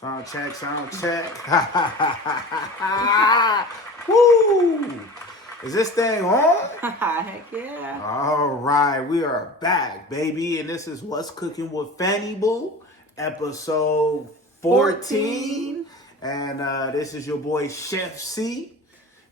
Sound check, sound check. Woo! Is this thing on? Heck yeah. All right, we are back, baby. And this is What's Cooking with FannyB00, episode 14. And this is your boy Chef C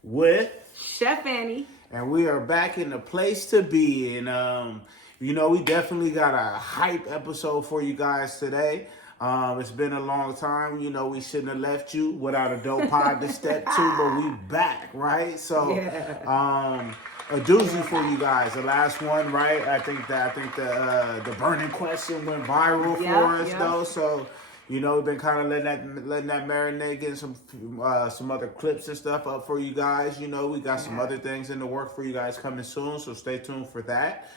with Chef Annie. And we are back in the place to be. And, you know, we definitely got a hype episode for you guys today. It's been a long time. You know, we shouldn't have left you without a dope pod to step to, but we back, right? So, a doozy for you guys. The last one, right? I think the burning question went viral for us, though. So, you know, we've been kind of letting that marinate, getting some other clips and stuff up for you guys. You know, we got some other things in the work for you guys coming soon, so stay tuned for that.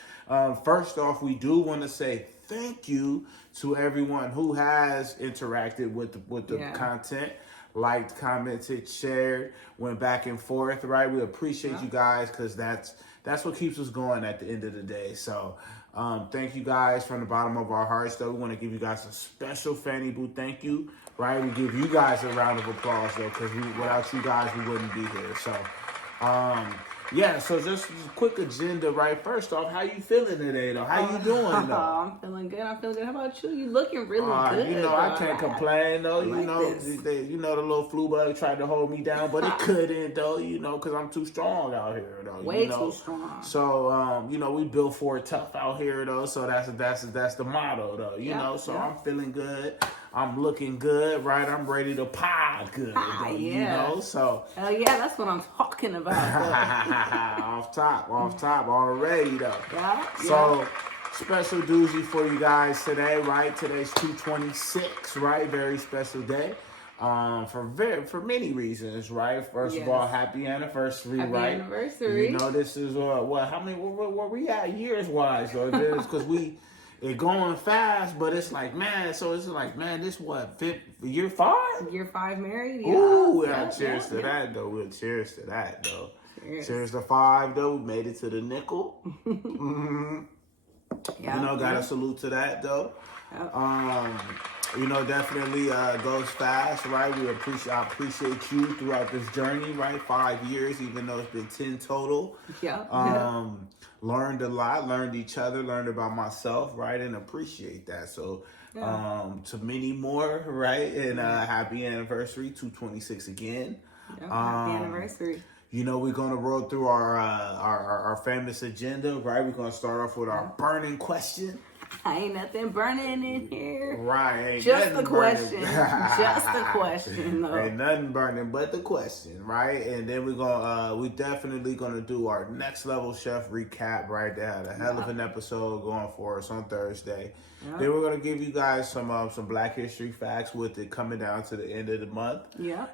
First off, we do want to say thank you to everyone who has interacted with the content, liked, commented, shared, went back and forth, right? We appreciate you guys because that's what keeps us going at the end of the day. So thank you guys from the bottom of our hearts, though. We want to give you guys a special FannyB00 thank you, right? We give you guys a round of applause, though, because without you guys, we wouldn't be here. So, so just a quick agenda, right? First off, how you feeling today, though? How you doing, though? I'm feeling good. How about you? You looking really good. You know, I can't complain, though. You like know, the little flu bug tried to hold me down, but it couldn't, though, you know, because I'm too strong out here, though. Way too strong. So, you know, we built for it tough out here, though, so that's the motto, though, you know? So I'm feeling good. I'm looking good, right? I'm ready to pod good, though, you know? So. Hell yeah, that's what I'm talking about. Off top already, though. So, special doozy for you guys today, right? Today's 2/26, right? Very special day. For many reasons, right? First of all, happy anniversary, right? Happy anniversary. You know, this is how many? Where we at years wise, though? Because it going fast, but it's like, man, this what, year 5? Year 5 married? Yeah. Ooh, cheers to that, though. We'll cheers to that, though. Cheers to 5, though. We made it to the nickel. You know, gotta salute to that, though. You know, definitely goes fast, right? I appreciate you throughout this journey, right? 5 years, even though it's been 10 total. Learned a lot, learned each other, learned about myself, right? And appreciate that. So, to many more, right? And happy anniversary, 2/26 again. Happy anniversary. You know, we're going to roll through our famous agenda, right? We're going to start off with our burning question. Ain't nothing burning in here. Right. Just the question. Just the question, though. Ain't nothing burning but the question, right? And then we definitely gonna do our next level chef recap, right? They had a hell of an episode going for us on Thursday. Then we're gonna give you guys some Black History facts with it coming down to the end of the month.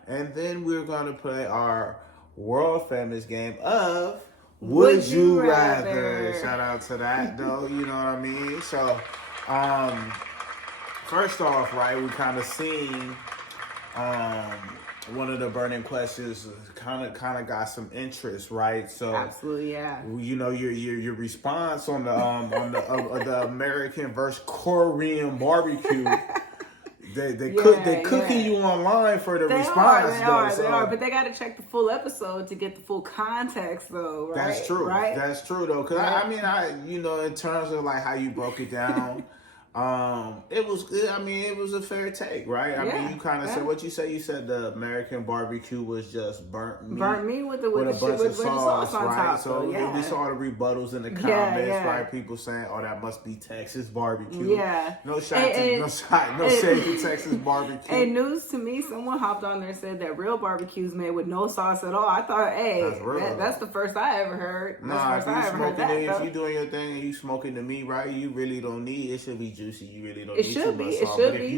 And then we're gonna play our world famous game of Would You Rather. Shout out to that, though. You know what I mean? So, first off, right, we kind of seen one of the burning questions kind of got some interest, right? So, absolutely, you know, your response on the American versus Korean barbecue. They cooking you online for the response. They are, but they got to check the full episode to get the full context, though. Right? That's true. Right? That's true, though. Because I you know, in terms of like how you broke it down, it was a fair take, right? I mean, you kind of said what you said. You said the American barbecue was just burnt meat with a bunch of sauce on right? top. So we saw the rebuttals in the comments, right? People saying, "Oh, that must be Texas barbecue." No shade to Texas barbecue. Hey, news to me. Someone hopped on there and said that real barbecue is made with no sauce at all. I thought, that's the first I ever heard. If you doing your thing and you smoking the meat, right? You really don't need it. Should be juicy. You really don't need too much sauce. But if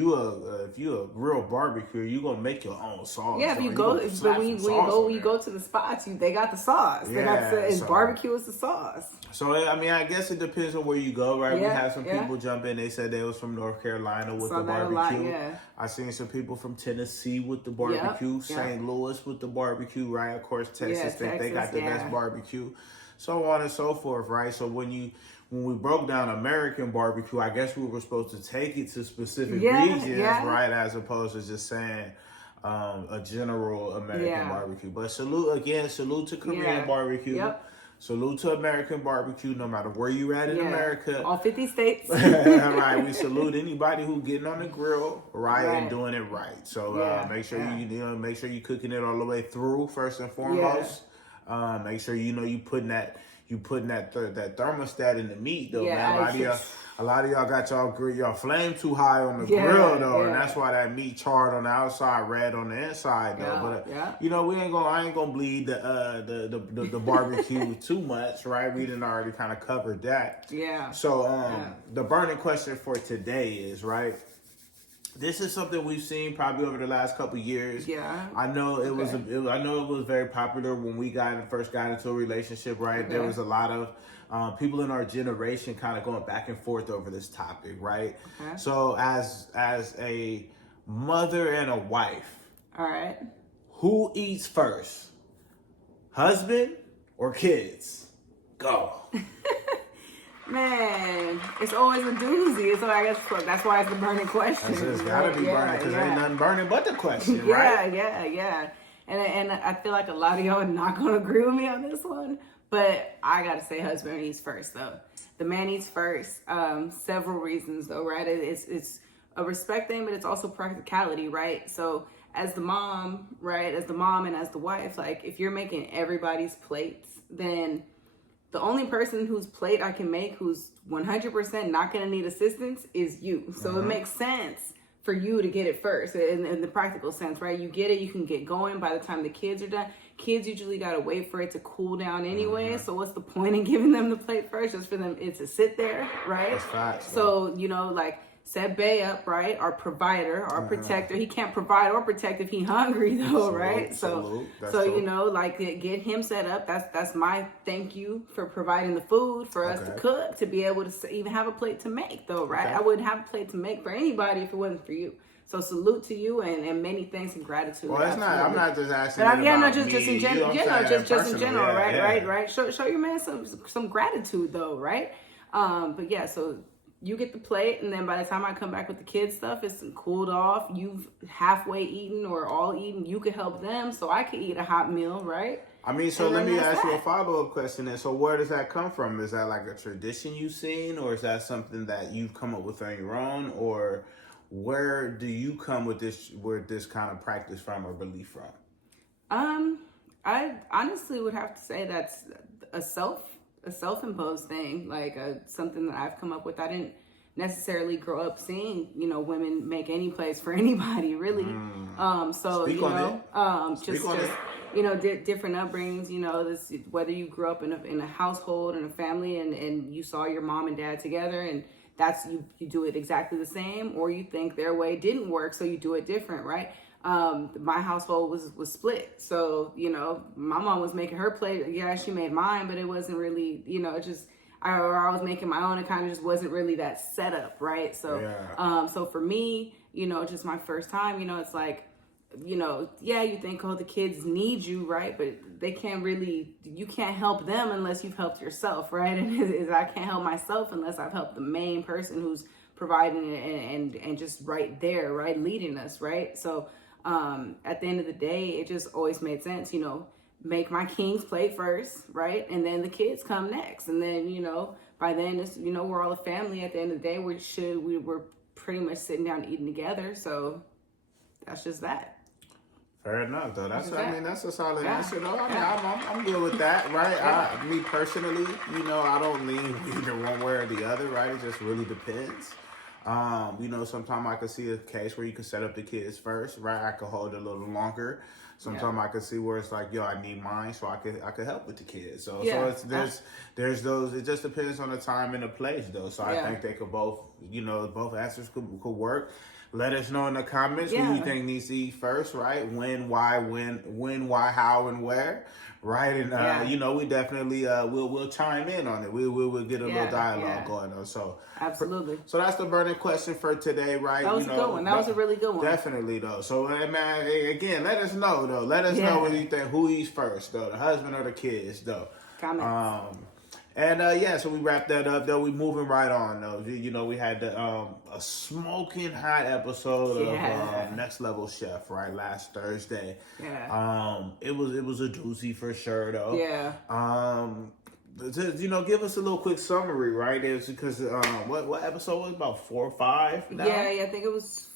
you a real barbecue, you gonna make your own sauce. Yeah, if you go, but when you go to the spots, they got the sauce. They got barbecue is the sauce. So I mean, I guess it depends on where you go, right? We had some people jump in. They said they was from North Carolina with the barbecue. I seen some people from Tennessee with the barbecue, St. Louis with the barbecue, right? Of course, Texas, they got the best barbecue. So on and so forth, right? So when when we broke down American barbecue, I guess we were supposed to take it to specific regions, right? As opposed to just saying a general American barbecue. But salute to Korean barbecue. Yep. Salute to American barbecue, no matter where you're at in America. All 50 states. Right. We salute anybody who getting on the grill, right, and doing it right. So make sure make sure you cooking it all the way through first and foremost. Make sure you putting that thermostat in the meat though, man. A lot of y'all got y'all flame too high on the grill though, and that's why that meat charred on the outside, red on the inside though. But I ain't gonna bleed the barbecue too much, right? We done already kind of covered that. Yeah. So the burning question for today is, right, this is something we've seen probably over the last couple of years. Yeah. I know it was very popular when we first got into a relationship, right? Okay. There was a lot of people in our generation kind of going back and forth over this topic, right? Okay. So as a mother and a wife, all right, who eats first? Husband or kids? Go. Man, it's always a doozy. So I guess that's why it's the burning question. It's gotta be burning because ain't nothing burning but the question, right? Yeah. And I feel like a lot of y'all are not gonna agree with me on this one, but I gotta say, husband eats first though. The man eats first. Several reasons though, right? It's a respect thing, but it's also practicality, right? So as the mom, right, and as the wife, like if you're making everybody's plates, then the only person whose plate I can make who's 100% not going to need assistance is you. So it makes sense for you to get it first in the practical sense, right? You get it, you can get going by the time the kids are done. Kids usually got to wait for it to cool down anyway. So what's the point in giving them the plate first? Just for them to sit there, right? That's facts, so, like, set Bae up, right? Our provider, our protector. He can't provide or protect if he's hungry, though, right? So get him set up. That's my thank you for providing the food for us to cook, to be able to even have a plate to make, though, right? I wouldn't have a plate to make for anybody if it wasn't for you. So salute to you and many thanks and gratitude. Well, it's not. I'm not just asking. But just in general. Just in general, right. Show your man some gratitude, though, right? But yeah, so you get the plate, and then by the time I come back with the kids stuff, it's cooled off. You've halfway eaten or all eaten. You could help them, so I could eat a hot meal, right? I mean, so let me ask you a follow-up question then. So where does that come from? Is that like a tradition you've seen, or is that something that you've come up with on your own, or where do you come with this kind of practice from or belief from? I honestly would have to say that's a self-imposed thing, like something that I've come up with. I didn't necessarily grow up seeing, women make any plates for anybody, really. Different upbringings, this, whether you grew up in a household and a family and you saw your mom and dad together and that's you do it exactly the same, or you think their way didn't work, so you do it different, right? My household was split. So, my mom was making her plate. Yeah, she made mine, but it wasn't really, I was making my own. It kind of just wasn't really that setup, right? So, so for me, just my first time, it's like, you think, the kids need you, right? But they can't really, you can't help them unless you've helped yourself, right? And I can't help myself unless I've helped the main person who's providing it and just right there, right? Leading us, right? So, at the end of the day, it just always made sense, make my king's plate first, right? And then the kids come next. And then, by then it's, we're all a family. At the end of the day, we're pretty much sitting down eating together. So that's just that. Fair enough, though. That's a solid answer, though. I'm good with that, right? Me personally, I don't lean either one way or the other, right? It just really depends. Sometimes I could see a case where you can set up the kids first, right? I could hold it a little longer. Sometimes I could see where it's like, I need mine, so I could help with the kids. So there's those. It just depends on the time and the place, though. So I think they could both, both answers could work. Let us know in the comments who you think needs to eat first, right? When, why, how, and where, right? And we definitely we'll chime in on it. We'll get a little dialogue going on. So absolutely. So that's the burning question for today, right? That was a good one. That was a really good one. Definitely, though. So man, again, let us know though. Let us know what you think. Who eats first, though? The husband or the kids, though? Comments. And so we wrapped that up. Though we moving right on. Though we had a smoking hot episode of Next Level Chef last Thursday. Yeah. It was a doozy for sure though. Yeah. Give us a little quick summary, right? It's because what episode was it? About 4 or 5 now? Yeah, I think it was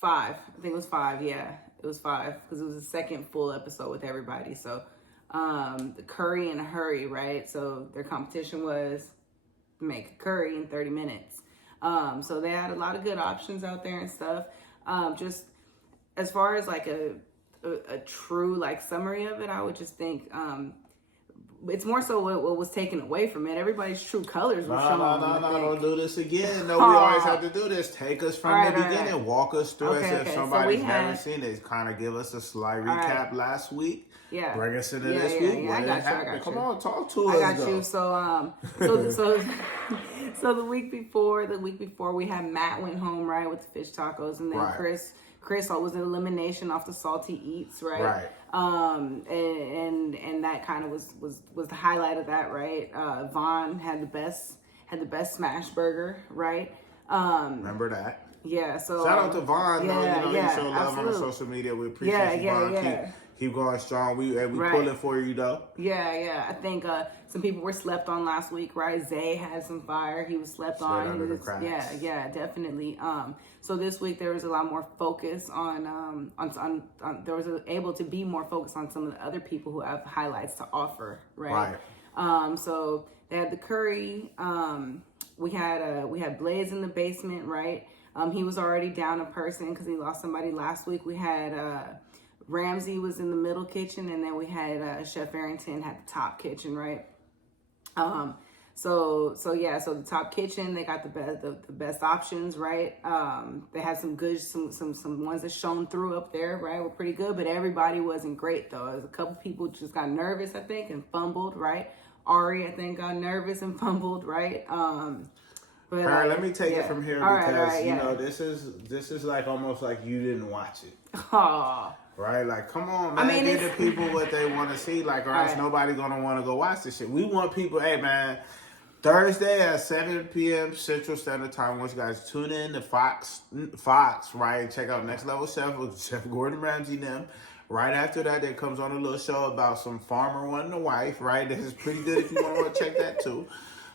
5. Yeah, it was 5 because it was the second full episode with everybody. So the curry in a hurry, right? So their competition was make a curry in 30 minutes. So they had a lot of good options out there and stuff. Just as far as like a true like summary of it, I would just think it's more so what was taken away from it. Everybody's true colors were shown. No, don't do this again. No, we always have to do this. Take us from the beginning. Walk us through as if somebody's never seen it. Kind of give us a slight recap last week. Yeah. Bring us into this week. Yeah, I got you. Come on, talk to us. I got you. So the week before we had Matt went home, right, with the fish tacos, and then Chris was an elimination off the salty eats, right? Right. And that kind of was the highlight of that, right? Vaughn had the best smash burger, right? Remember that? Yeah. So shout out to Vaughn. You show love absolutely. on social media. We appreciate you, Vaughn. Keep going strong. We pulling for you though. Yeah. I think some people were slept on last week, right? Zay had some fire. He was slept on. Under the cracks. Yeah, definitely. So this week there was a lot more focus on there was able to be more focus on some of the other people who have highlights to offer, right? So they had the curry. We had Blais in the basement, right? He was already down a person because he lost somebody last week. We had Ramsey was in the middle kitchen, and then we had Chef Arrington had the top kitchen, right? So the top kitchen, they got the best options, right? They had some ones that shone through up there, right? Were pretty good, but everybody wasn't great though. There's a couple people just got nervous, I think, and fumbled, right? Ari, I think, got nervous and fumbled, right? But all right, let me take it from here because this is like almost like you didn't watch it. Aww. Right? Like, come on, man. Give the people what they want to see. Like, or else nobody going to want to go watch this shit. We want people, hey, man, Thursday at 7 p.m. Central Standard Time. I want you guys to tune in to Fox, right? Check out Next Level Chef with Chef Gordon Ramsay them. Right after that, there comes on a little show about some farmer wanting a wife, right? This is pretty good if you want to check that too.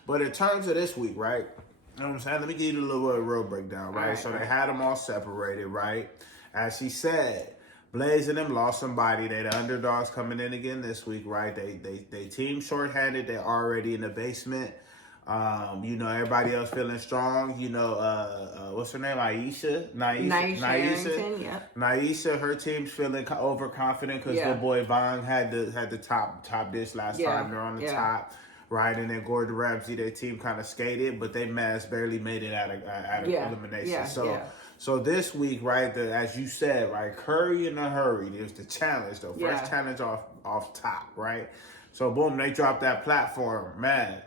But in terms of this week, right? You know what I'm saying? Let me give you a little real breakdown, right? So they had them all separated, right? As she said, Blais and them lost somebody. They the underdogs coming in again this week, right? They team shorthanded. They're already in the basement. Everybody else feeling strong. What's her name? Naisha, yeah. Naisha, her team's feeling overconfident because the boy Vaughn had the top dish last time. They're on the top. Right, and then Gordon Ramsay, their team kind of skated, but they barely made it out of elimination. So this week, right, as you said, right, curry in a hurry. There's the challenge, though. First challenge off top, right? So boom, they dropped that platform, man.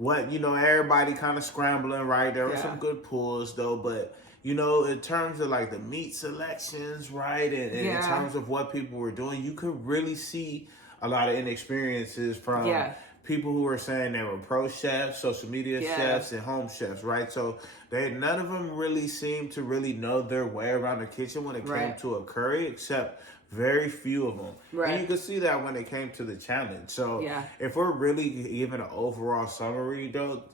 Everybody kind of scrambling, right? There were some good pulls though, but in terms of like the meat selections, right, and in terms of what people were doing, you could really see a lot of inexperiences from people who were saying they were pro chefs, social media chefs, and home chefs, right? So none of them really seemed to really know their way around the kitchen when it came to a curry, except very few of them. Right. And you could see that when it came to the challenge. So if we're really giving an overall summary, though,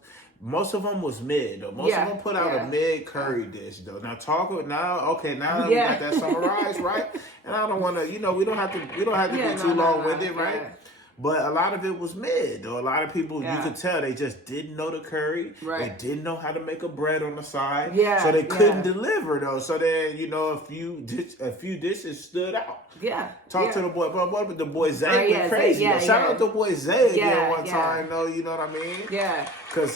most of them was mid, though. Most of them put out a mid curry dish, though. Now now we got that summarized, right? And I don't want to, we don't have to be too long-winded, right? Yeah. But a lot of it was mid, though. A lot of people, you could tell, they just didn't know the curry. Right. They didn't know how to make a bread on the side. Yeah. So they couldn't deliver, though. So then, a few dishes stood out. Yeah. Talk to the boy. But the boy Zay went crazy. Shout out to boy Zay again one time, though. You know what I mean? Yeah. Because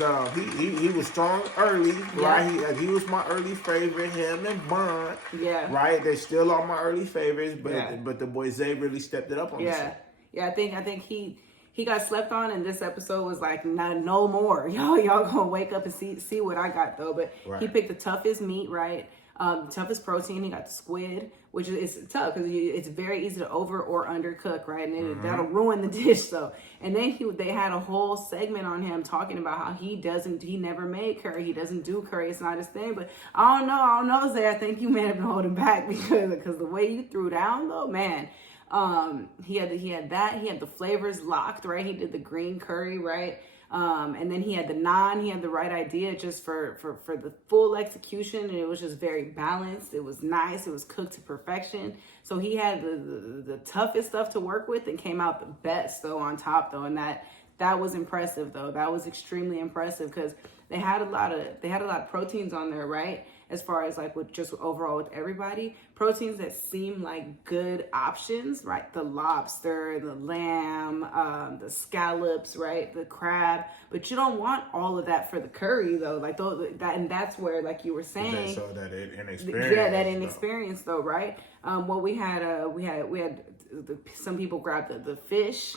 he was strong early, right? He was my early favorite, him and Bond. Yeah. Right? They're still all my early favorites, but the boy Zay really stepped it up on this one. Yeah, I think he got slept on, and this episode was like no more. Y'all gonna wake up and see what I got though. But he picked the toughest meat, right? Toughest protein, he got the squid, which is tough because it's very easy to over or undercook, right? And that'll ruin the dish, though. And then they had a whole segment on him talking about how he never made curry. He doesn't do curry. It's not his thing. But I don't know, Zay. I think you may have been holding back because the way you threw down, though, man. He had that. He had the flavors locked, right? He did the green curry, right? And then he had the naan. He had the right idea just for the full execution. And it was just very balanced. It was nice. It was cooked to perfection. So he had the toughest stuff to work with and came out the best though on top though. And that was impressive though. That was extremely impressive because they had a lot of proteins on there, right? As far as like with just overall with everybody, proteins that seem like good options, right? The lobster, the lamb, the scallops, right? The crab, but you don't want all of that for the curry though. Like and that's where, like you were saying, so that inexperience. Yeah, that inexperience though, right? Well, we had some people grab the fish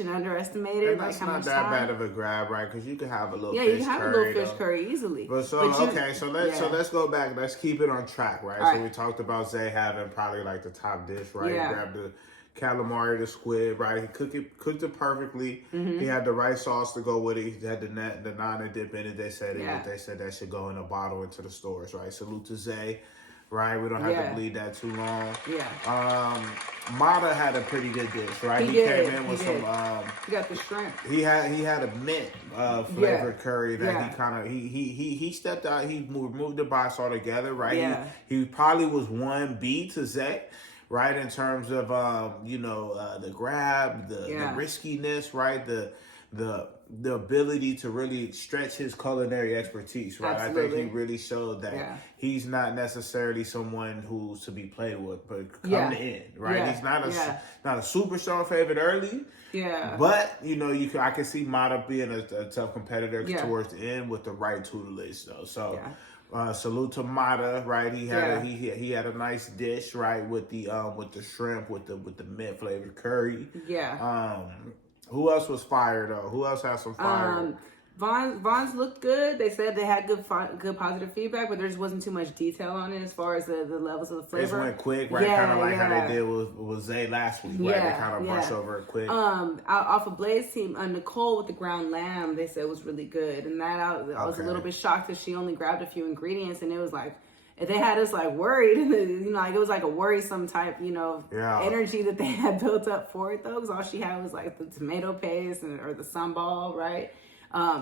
and underestimated. And that's not that bad of a grab, right? Because you can have a little fish curry. Yeah, you can have a little fish curry easily. So let's go back. Let's keep it on track, right? All so we talked about Zay having probably like the top dish, right? Yeah. He grabbed the calamari, the squid, right? He cooked it perfectly. He had the right sauce to go with it. He had the naan and dip in it. They said that should go in a bottle into the stores, right? Salute to Zay. Right, we don't have to bleed that too long. Yeah. Mada had a pretty good dish, right? He came in with some. He got the shrimp. He had a mint flavored curry that he stepped out. He moved the box all together, right? Yeah. He probably was 1B to Zack, right? In terms of the grab, the riskiness, right? The ability to really stretch his culinary expertise, right? Absolutely. I think he really showed that he's not necessarily someone who's to be played with, but coming in, right? Yeah. He's not a super strong favorite early. Yeah. But I can see Mada being a tough competitor towards the end with the right tutelage though. So salute to Mada, right? He had a nice dish, right, with the shrimp, with the mint flavored curry. Yeah. Who else was fire though? Who else had some fire? Vaughn's looked good. They said they had good positive feedback, but there just wasn't too much detail on it as far as the levels of the flavor. It just went quick, right? Kind of like how they did with Zay last week, right? They kind of brushed over it quick. Off of Blais' team, Nicole with the ground lamb, they said was really good, and that I was a little bit shocked that she only grabbed a few ingredients, and it was like. They had us like worried, like it was like a worrisome type, energy that they had built up for it though. Because all she had was like the tomato paste or the sambal, right?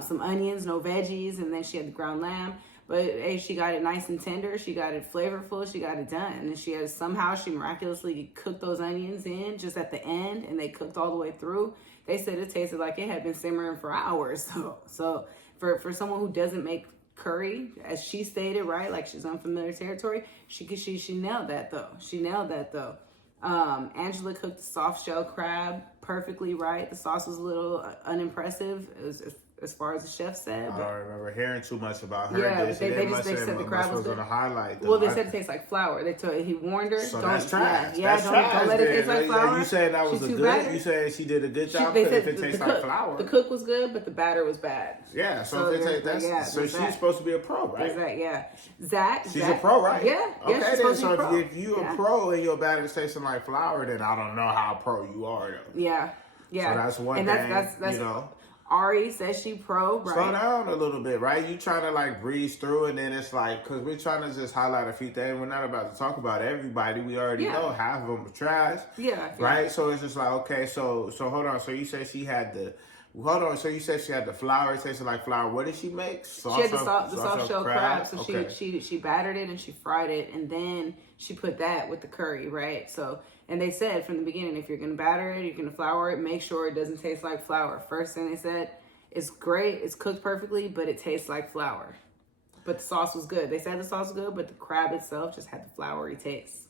Some onions, no veggies, and then she had the ground lamb. But hey, she got it nice and tender. She got it flavorful. She got it done, and she miraculously cooked those onions in just at the end, and they cooked all the way through. They said it tasted like it had been simmering for hours. So for someone who doesn't make curry, as she stated, right, like she's unfamiliar territory, she nailed that though. Angela cooked the soft shell crab perfectly, right? The sauce was a little unimpressive as far as the chef said. I don't remember hearing too much about her. Yeah, they said the crab was on the highlight. Well, they said it tastes like flour. He warned her. So that's trash. Don't let it taste like flour. You said that was you said she did a good job. If it tastes like flour. The cook was good, but the batter was bad. Yeah, so she's supposed to be a pro, right? That, yeah. Zack. She's a pro, right? Yeah. Okay, then. So if you a pro and your batter is tasting like flour, then I don't know how pro you are, though. Yeah. So that's one thing. That's Ari says she pro, right? Slow down a little bit, right? You trying to like breeze through, and then it's like, because we're trying to just highlight a few things. We're not about to talk about everybody. We already know half of them are trash. Yeah. Right? So it's just like, okay, so hold on. So you said she had so you said she had the flour. It tasted like flour. What did she make? She had the soft shell crab. So she battered it and she fried it, and then she put that with the curry, right? So, and they said from the beginning, if you're gonna batter it, you're gonna flour it, make sure it doesn't taste like flour. First thing they said, it's great, it's cooked perfectly, but it tastes like flour. But the sauce was good. They said the sauce was good, but the crab itself just had the floury taste.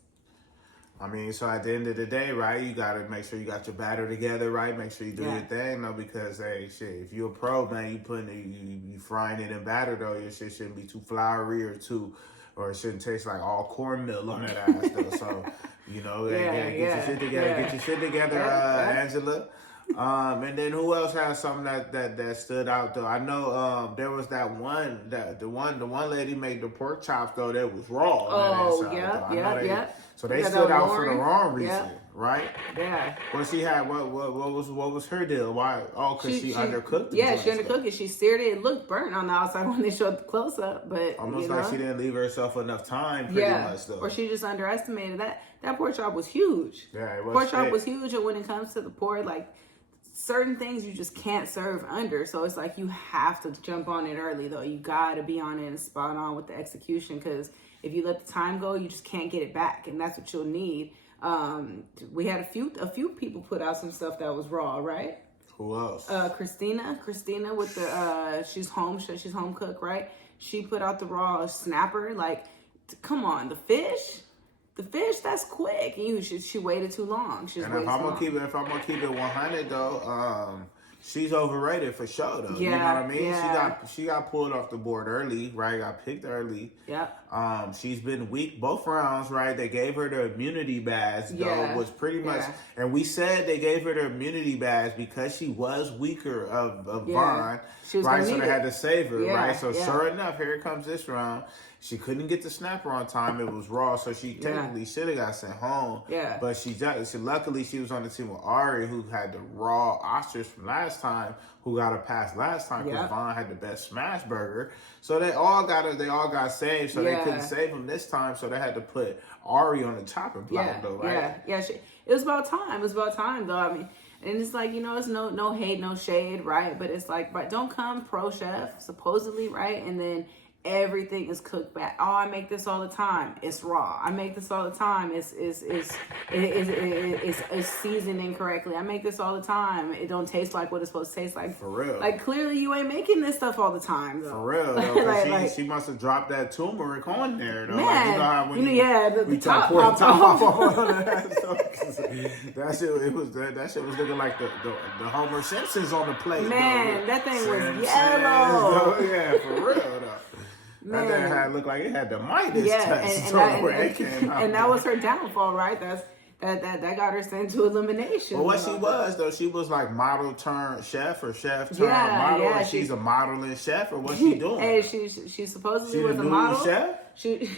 I mean, so at the end of the day, right, you got to make sure you got your batter together, right? Make sure you do your thing, though, because, hey, shit, if you're a pro, man, you frying it in batter, though, your shit shouldn't be too floury or it shouldn't taste like all cornmeal on that ass, though. So, get your shit together. Get your shit together, Angela. And then who else has something that stood out though? I know there was that one the one lady made the pork chops though that was raw. Oh, yeah. So they stood out for the wrong reason, yep. right? Yeah. Well, she had what was her deal? Why? Oh, because she undercooked it. Yeah, she undercooked it. She seared it. It looked burnt on the outside when they showed the close up, but almost like she didn't leave herself enough time. Pretty much though. Or she just underestimated that. That pork chop was huge. Yeah, it was. Pork chop was huge, and when it comes to the pork, like certain things you just can't serve under. So it's like you have to jump on it early though. You gotta be on it and spot on with the execution, because if you let the time go, you just can't get it back, and that's what you'll need. We had a few people put out some stuff that was raw, right? Who else? Christina with the she's home cook, right? She put out the raw snapper. Like, come on, the fish, that's quick. And she waited too long. If I'm gonna keep it 100 though, she's overrated for sure though. You know what I mean? Yeah. She got pulled off the board early, right? Got picked early. Yep. She's been weak both rounds, right? They gave her the immunity badge though, was pretty much, and we said they gave her the immunity badge because she was weaker of Vaughn, right? So they had to save her, right? So sure enough, here comes this round. She couldn't get the snapper on time. It was raw, so she technically should have got sent home. Yeah. But luckily she was on the team with Ari, who had the raw ostrich from last time, who got a pass last time because Vaughn had the best smash burger. So they all got saved. So they couldn't save him this time. So they had to put Ari on the chopping block though, right? Yeah. It was about time. Though. I mean, and it's like, it's no hate, no shade, right? But it's like, but don't come pro chef supposedly, right? And then everything is cooked back. Oh, I make this all the time. It's raw. I make this all the time. It's seasoned incorrectly. I make this all the time. It don't taste like what it's supposed to taste like. For real. Like, clearly you ain't making this stuff all the time though. For real though. She must have dropped that turmeric on there though. Man, like, you know how when the top popped off. That shit was looking like the Homer Simpsons on the plate. Man, though. that thing was yellow. Yeah, for real though. Man. That thing looked like it had the Midas test. And that was her downfall, right? That got her sent to elimination. Well, what she was though, she was like model turned chef or chef turned model. And she's a modeling chef, or what's she doing? Hey, she supposedly was a model. Chef? She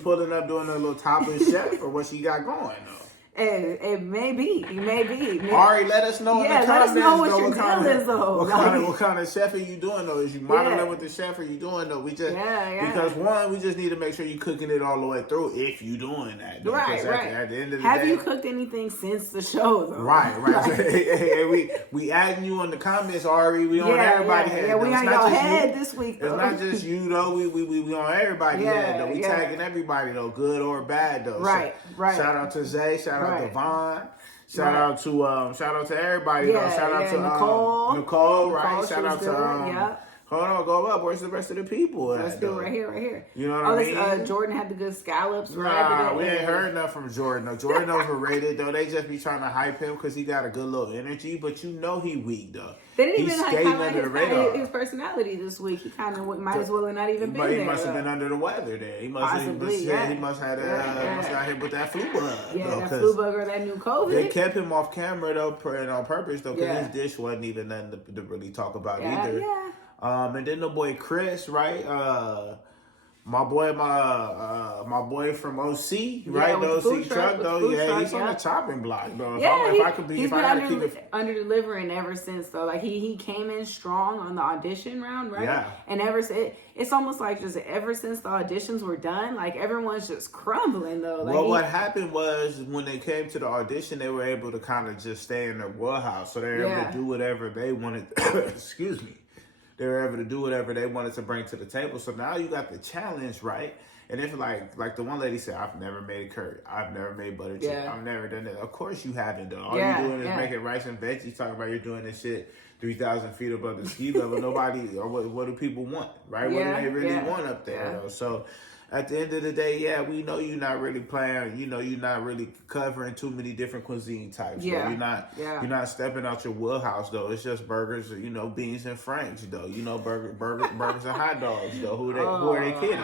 pulling up doing a little topping chef, or what she got going though? It may be. Ari, let us know in the comments. Let us know what your deal is, though. What kind of chef are you doing, though? Is you modeling with the chef, or you doing, though? Because one, we just need to make sure you're cooking it all the way through if you're doing that. Though. Right. At the end of the Have day, you cooked anything since the show, though? Right. hey, we adding you in the comments, Ari. We on everybody head. Yeah, we on your head this week, though. It's not just you, though. We on everybody head, though. We tagging everybody, though, good or bad, though. Right. Shout out to Zay. Shout out to Vaughn. Shout out to everybody though. Shout out to Nicole, right? Shout out to hold on, go up. Where's the rest of the people? Let's do it right here. You know what I mean? Jordan had the good scallops. Nah, we ain't heard nothing from Jordan. No, Jordan overrated though. They just be trying to hype him because he got a good little energy, but he weak though. They didn't even highlight his personality this week. He kind of might as well have not even been there. He must have been under the weather there. He must have got hit with that flu bug. That flu bug or that new COVID. They kept him off camera though, on purpose though, because his dish wasn't even nothing to really talk about either. Yeah. And then the boy Chris, right? My boy from OC, right? The OC truck, though. He's on the chopping block, though. He's been under delivering ever since, though. Like he came in strong on the audition round, right? Yeah. And it's almost like just ever since the auditions were done, like everyone's just crumbling, though. Like, what happened was when they came to the audition, they were able to kind of just stay in their wheelhouse, so they were able to do whatever they wanted. Excuse me. They were able to do whatever they wanted to bring to the table. So now you got the challenge, right? And if like the one lady said, I've never made a curry. I've never made butter chicken. I've never done that. Of course you haven't, though. All you're doing is making rice and veggies. Talking about you're doing this shit 3,000 feet above the ski level. Nobody, or what do people want, right? What do they really want up there, though? So at the end of the day, we know you're not really playing. You know, you're not really covering too many different cuisine types. Yeah. You're not stepping out your wheelhouse though. It's just burgers, beans and franks though. Burgers and hot dogs though. Who are they kidding?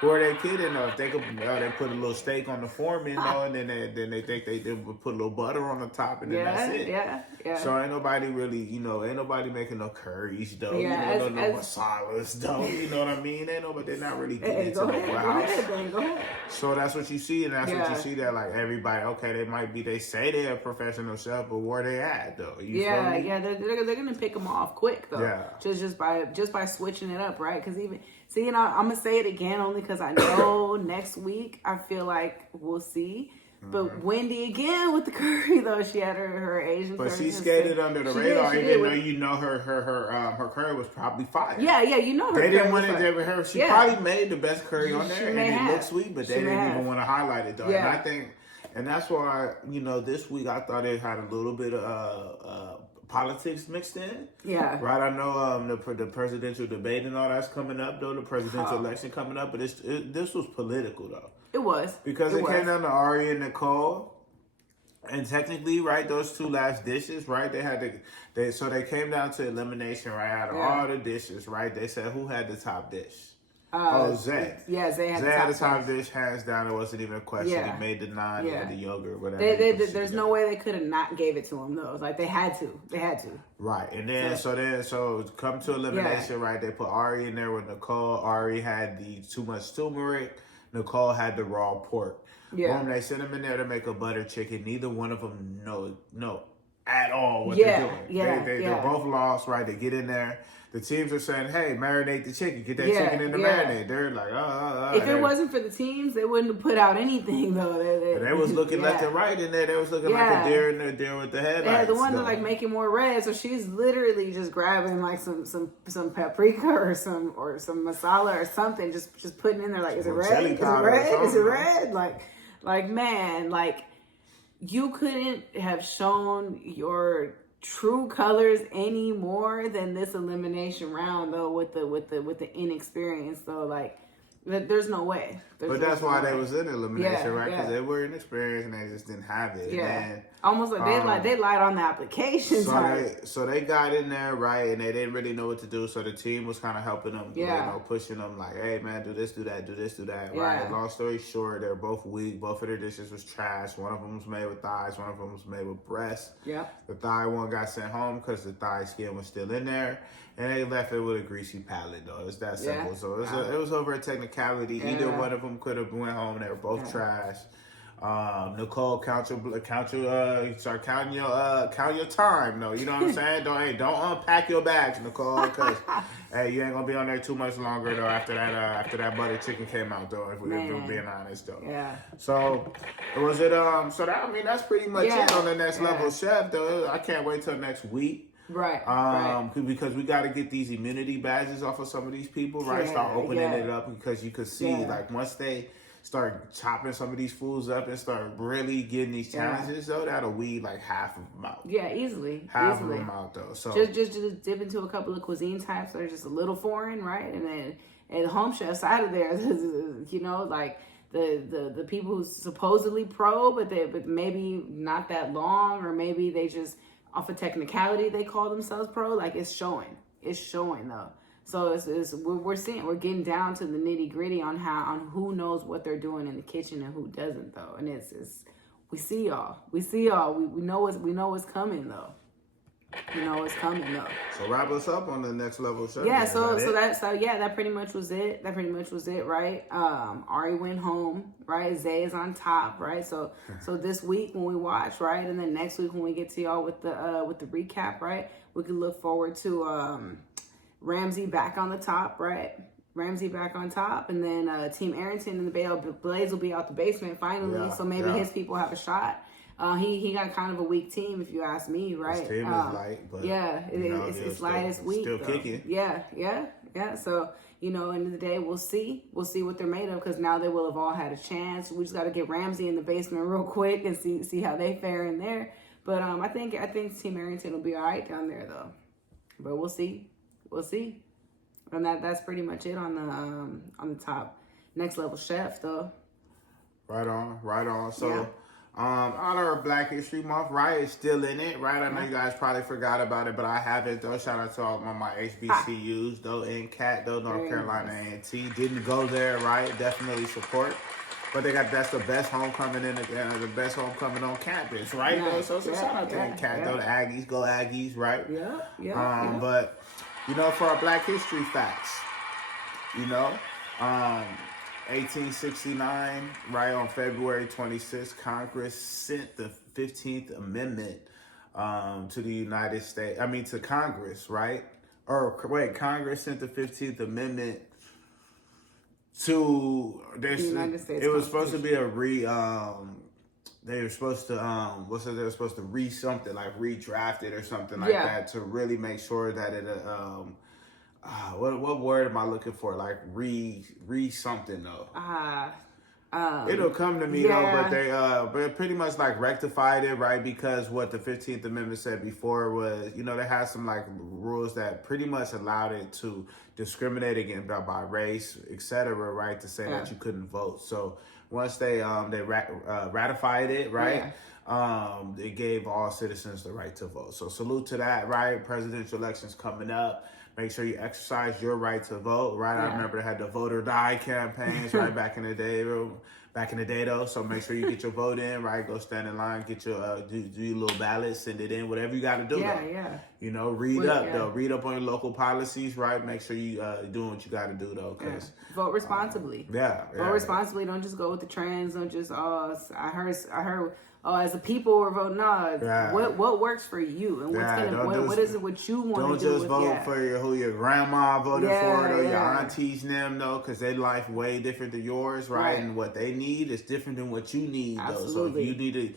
who are they kidding though? If they could, they put a little steak on the foreman though, and then they think they would put a little butter on the top, and then that's it. Yeah. So ain't nobody really, ain't nobody making no curries though. Yeah, no masalas though. You know what I mean? Ain't nobody. They're not really getting into the house. Go ahead. So that's what you see, and that's what you see that like everybody. Okay, they say they're a professional chef, but where they at though? They're gonna pick them off quick though. Yeah. Just by switching it up, right? Because even. See, I'm gonna say it again only because I know next week I feel like we'll see. But Wendy again with the curry though, she had her Asian. But she skated under the radar, even though her curry was probably fire. Yeah, you know her. They didn't want to with her. She probably made the best curry on there, and it looked sweet, but they didn't even want to highlight it though. Yeah. And I think, and that's why this week I thought it had a little bit of politics mixed in. Yeah. Right. I know the presidential debate and all that's coming up though. The presidential election coming up, but this was political though. It was because it came down to Ari and Nicole, and technically, right, those two last dishes, right, so they came down to elimination, right, out of all the dishes, right. They said who had the top dish. Zack. Yeah, Zack had the top dish, hands down. It wasn't even a question. Yeah. He made the naan, and the yogurt, whatever. There's no way they could have not gave it to him though. Like they had to. Right, and then so come to elimination, right? They put Ari in there with Nicole. Ari had the too much turmeric. Nicole had the raw pork. Yeah. Boom, they sent them in there to make a butter chicken. Neither one of them know at all what they're doing. They're both lost, right? They get in there. The teams are saying, hey, marinate the chicken. Get that chicken in the marinade. They're like, If it wasn't for the teams, they wouldn't have put out anything, though. They was looking left and right in there. They was looking like a deer in the deer with the headlights. Yeah, the one that like making more red. So she's literally just grabbing like some paprika or some masala or something, just putting in there like, is it red? Is it red? Like man, like you couldn't have shown your true colors any more than this elimination round though with the inexperience though. Like there's no way. But that's why they was in elimination, right? Because they were inexperienced and they just didn't have it. Yeah. And, almost like they lied on the application. So they got in there, right, and they didn't really know what to do. So the team was kind of helping them, pushing them like, hey man, do this, do that, right? Long story short, they're both weak. Both of their dishes was trash. One of them was made with thighs. One of them was made with breasts. Yeah. The thigh one got sent home because the thigh skin was still in there. And they left it with a greasy palate, though. It's that simple. So it was over a technicality. Yeah. Either one of them could have went home. They were both trash. Nicole, count your time, though. You know what I'm saying? Don't unpack your bags, Nicole, because hey, you ain't gonna be on there too much longer though. After that butter chicken came out, though. If we're being honest, though. Yeah. So was it? That's pretty much it on the next level chef, though. I can't wait till next week. Right. Because we got to get these immunity badges off of some of these people, right? Start opening it up because you could see, like, once they start chopping some of these foods up and start really getting these challenges, though, that'll weed like half of them out. Yeah, easily. Half of them out, though. So just dip into a couple of cuisine types that are just a little foreign, right? And then the home chef side of there, like the people who's supposedly pro, but maybe not that long, or maybe they just off of technicality they call themselves pro. Like it's showing though. So we're getting down to the nitty gritty on who knows what they're doing in the kitchen and who doesn't though. And we see y'all. We know what's coming though. So wrap us up on the next level show. Yeah, that pretty much was it. Right? Ari went home, right? Zay is on top, right? So this week when we watch, right, and then next week when we get to y'all with the recap, right, we can look forward to Ramsey back on the top, right? Ramsey back on top, and then Team Arrington and the Blais will be out the basement finally. So maybe his people have a shot. He got kind of a weak team, if you ask me, right? His team is light, but it's light, it's weak. Still kicking. Yeah. So end of the day, we'll see what they're made of, because now they will have all had a chance. We just got to get Ramsey in the basement real quick and see how they fare in there. But I think Team Arrington will be all right down there though. But we'll see. And that's pretty much it on the top next level chef though. Right on. So. Honor of Black History Month, right? It's still in it, right? I know you guys probably forgot about it, but I haven't, though. Shout out to all of my HBCUs, though, NCAT, though, North Carolina A&T. Didn't go there, right? Definitely support. But that's the best homecoming the best homecoming on campus, right? Though? So shout out to NCAT, though. The Aggies, go Aggies, right? But, for our Black History facts, 1869, right, on February 26th, Congress sent the 15th Amendment to the United States. To Congress, right? Congress sent the 15th Amendment to the United States. It was supposed to be a they were supposed to they were supposed to something like redraft it or something like that to really make sure that it what word am I looking for? Like re something though. It'll come to me though, but they but pretty much like rectified it, right? Because what the 15th Amendment said before was, they had some like rules that pretty much allowed it to discriminate against by race, etc., right? To say that you couldn't vote. So once they ratified it, right? It gave all citizens the right to vote. So salute to that, right? Presidential elections coming up. Make sure you exercise your right to vote, right? I remember they had the vote or die campaigns, right, back in the day though. So make sure you get your vote in, right? Go stand in line, get your do your little ballot, send it in, whatever you got to do. Read up though. Read up on your local policies, right? Make sure you doing what you got to do though, cause vote responsibly. Vote responsibly. Don't just go with the trends. Don't just I heard. Oh, as a people we're voting. No, what works for you and what is it what you want to do? Don't just vote for who your grandma voted for or your aunties and them though, because their life way different than yours, right? And what they need is different than what you need though. So you need to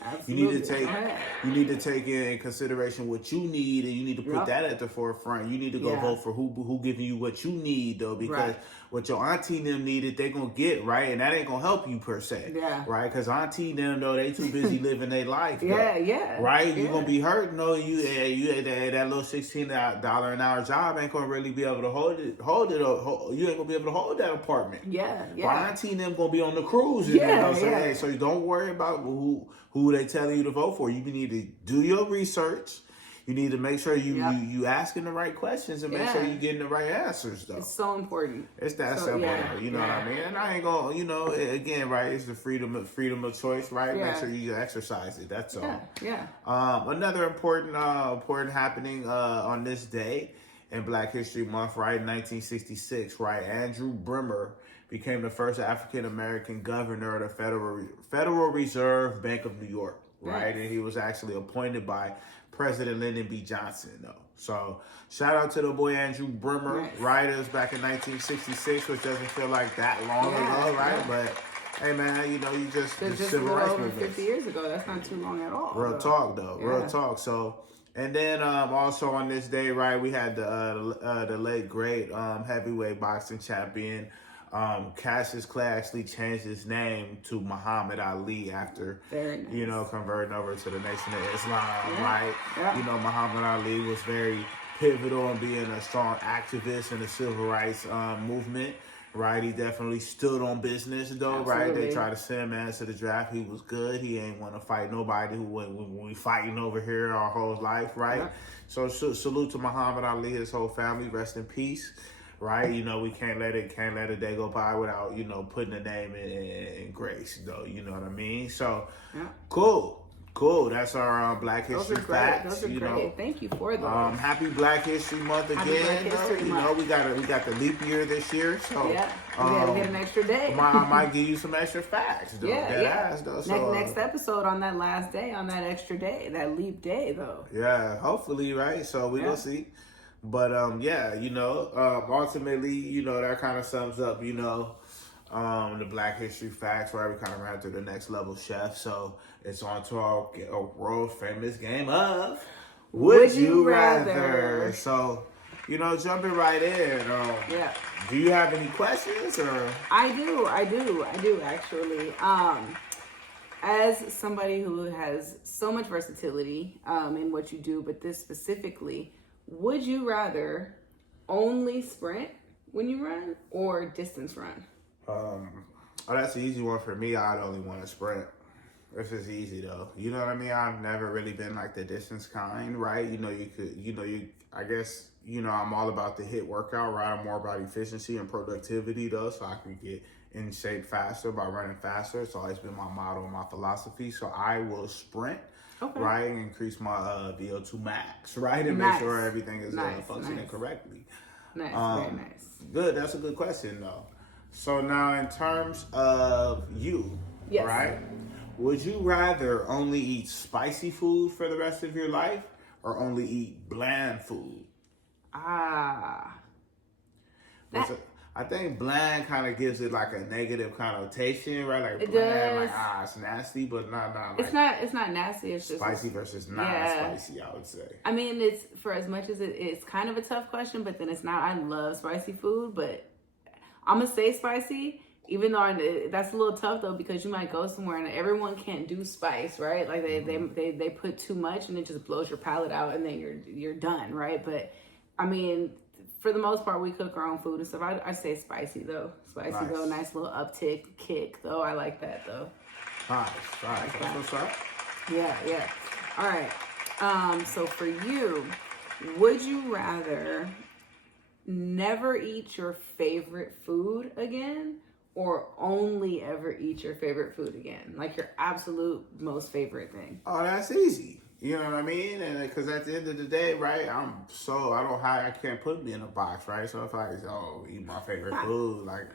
take in consideration what you need, and you need to put that at the forefront. You need to go vote for who giving you what you need though, because what your auntie and them needed, they gonna get, right? And that ain't gonna help you per se, right? Because auntie and them though, they too busy living their life, right? You gonna be hurt, no? You that little $16 an hour job ain't gonna really be able to hold it. You ain't gonna be able to hold that apartment. But auntie and them gonna be on the cruise. Hey, so don't worry about who they telling you to vote for. You need to do your research. You need to make sure you asking the right questions and make sure you getting the right answers, though. It's so important. It's that simple, though. You know what I mean? And I ain't gonna, again, right? It's the freedom of choice, right? Make sure you exercise it. That's all. Another important happening on this day in Black History Month, right? 1966, right? Andrew Brimmer became the first African American governor of the Federal Reserve Bank of New York, right? And he was actually appointed by President Lyndon B. Johnson, though. So shout out to the boy Andrew Brimmer, right? It was back in 1966, which doesn't feel like that long ago, right? But hey, man, you just the civil rights movement. 50 years ago. That's not too long at all. Real talk, though. Real talk. So, and then also on this day, right, we had the late great heavyweight boxing champion. Cassius Clay actually changed his name to Muhammad Ali after, converting over to the Nation of Islam, right? Muhammad Ali was very pivotal in being a strong activist in the civil rights movement, right? He definitely stood on business, though, right? They tried to send him to the draft. He was good. He ain't want to fight nobody when we fighting over here our whole life, right? So salute to Muhammad Ali, his whole family. Rest in peace. Right, we can't let a day go by without putting a name in grace, though. You know what I mean? So, cool. That's our Black History facts. Those are great. Thank you for those. Happy Black History Month again. We got the leap year this year, so we gotta get an extra day. I might give you some extra facts, though. So, next episode on that last day, on that extra day, that leap day, though. Yeah, hopefully, right? So we will see. But ultimately, that kind of sums up, the Black History facts, right? We kind of ran to the next level chef. So it's on to our world famous game of Would You Rather? So, jumping right in. Do you have any questions or? I do actually. As somebody who has so much versatility in what you do, but this specifically, would you rather only sprint when you run or distance run? That's an easy one for me. I'd only want to sprint. This is easy though. You know what I mean? I've never really been like the distance kind, right? I guess, I'm all about the HIIT workout, right? I'm more about efficiency and productivity though, so I can get in shape faster by running faster. It's always been my motto and my philosophy. So I will sprint, right? And increase my VO2 max, right? And make sure everything is functioning correctly. Nice, very nice. Good, that's a good question though. So now in terms of you, right? Would you rather only eat spicy food for the rest of your life or only eat bland food? I think bland kind of gives it like a negative connotation, right? Like it bland, does. like it's nasty, but not like it's not nasty. It's just spicy versus non-spicy. I would say. I mean, it's for as much as it's kind of a tough question, but then it's not. I love spicy food, but I'm gonna say spicy, even though that's a little tough though, because you might go somewhere and everyone can't do spice, right? Like they put too much and it just blows your palate out, and then you're done, right? But I mean, for the most part, we cook our own food and stuff. I say spicy though. Spicy though, nice little uptick kick though. I like that though. Nice. That's what's up. Yeah. All right. So for you, would you rather never eat your favorite food again, or only ever eat your favorite food again? Like your absolute most favorite thing. Oh, that's easy. You know what I mean? And because at the end of the day, right, I can't put me in a box, right? So if I eat my favorite food, like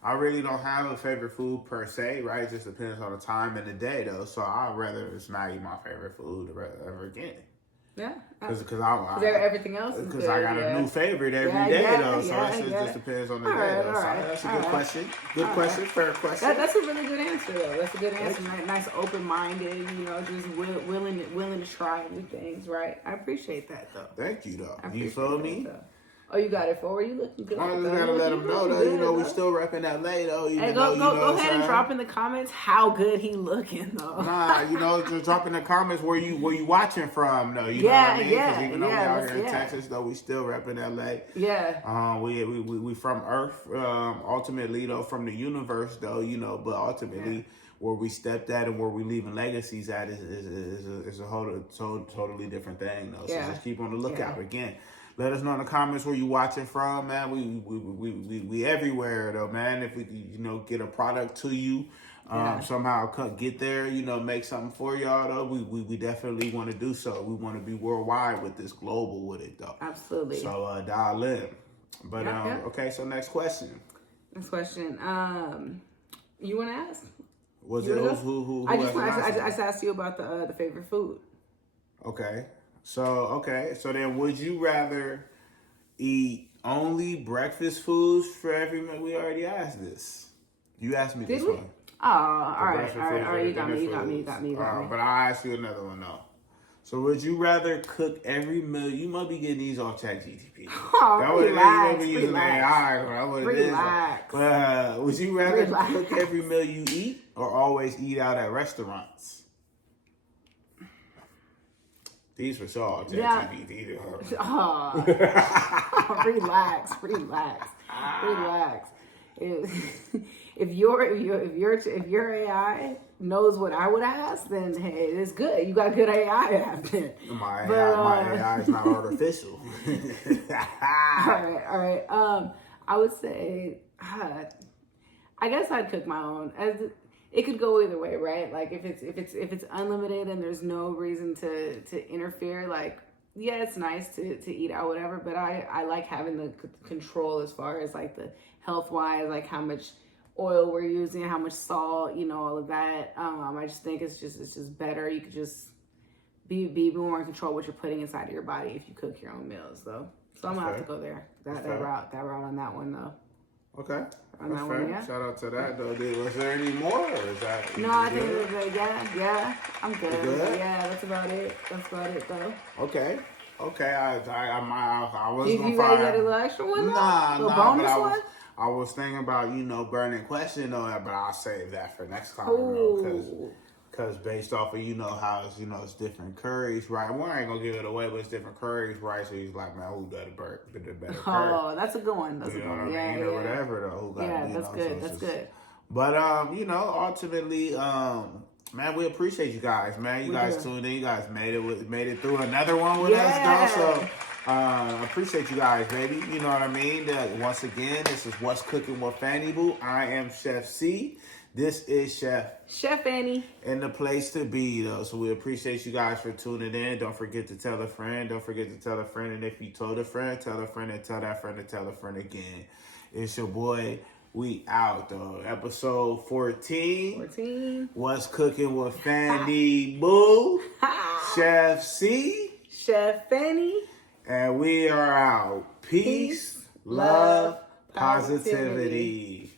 I really don't have a favorite food per se, right? It just depends on the time and the day though. So I'd rather just not eat my favorite food ever again. Yeah, because everything else. Because I got a new favorite every day though, so it just depends on the day though. So that's a good question. Good question. Fair question. That's a really good answer though. That's a good answer. Nice, open-minded. Just willing to try new things. Right. I appreciate that though. Thank you though. You feel me? Oh, you got it for you looking good. I just gotta let them know though. We still repping LA though. Go ahead and drop in the comments how good he looking though. Just drop in the comments where you watching from though. You know what I mean? Because even though we out here in Texas though, we still repping LA. Yeah. We from Earth, ultimately though, from the universe though. But ultimately where we stepped at and where we leaving legacies at is a whole totally different thing though. So just keep on the lookout again. Let us know in the comments where you watching from, man. We everywhere though, man. If we get a product to you, somehow get there, make something for y'all though. We definitely want to do so. We want to be worldwide with this, global with it though. Absolutely. So dial in. But okay. So next question. You want to ask? Was it who? I just asked you about the favorite food. Okay. So then would you rather eat only breakfast foods for every meal? We already asked this. You asked me this one. Oh, all right. You got me. But I'll ask you another one though. So would you rather cook every meal? You must be getting these off ChatGPT. Relax. Would you rather cook every meal you eat or always eat out at restaurants? These for sure. ChatGPT. Relax. If your AI knows what I would ask, then hey, it's good. You got good AI. My AI is not artificial. All right. I would say, I guess I'd cook my own. It could go either way, right? Like if it's unlimited and there's no reason to interfere, like it's nice to eat out, whatever. But I like having the control as far as like the health wise, like how much oil we're using, how much salt, all of that. I just think it's just better. You could just be more in control of what you're putting inside of your body if you cook your own meals, though. So I'm gonna have to go there. That route on that one though. Okay. On that one, yeah. Shout out to that though. Was there any more, or is that? No, I think it was good. Yeah. I'm good. Yeah, that's about it though. Okay. I was gonna find. You got a little extra one? Bonus one? I was thinking about burning question though, but I'll save that for next time. Because based off of how it's different curries, right? Well, I ain't gonna give it away, but it's different curries, right? So he's like, man, who got the better curry? Oh, that's a good one. That's a good one. Yeah, or whatever though. Who got that's good. That's good. But ultimately, Man, we appreciate you guys, man. You guys do. tuned in. You guys made it through another one with us, though. So, I appreciate you guys, baby. You know what I mean? Once again, this is What's Cooking with Fanny Boo. I am Chef C. This is Chef Fanny. And the place to be, though. So we appreciate you guys for tuning in. Don't forget to tell a friend. Don't forget to tell a friend. And if you told a friend, tell a friend and tell that friend to tell a friend again. It's your boy. We out, though. Episode 14. What's Cooking with Fanny Boo. Chef C. Chef Fanny. And we are out. Peace, love, positivity.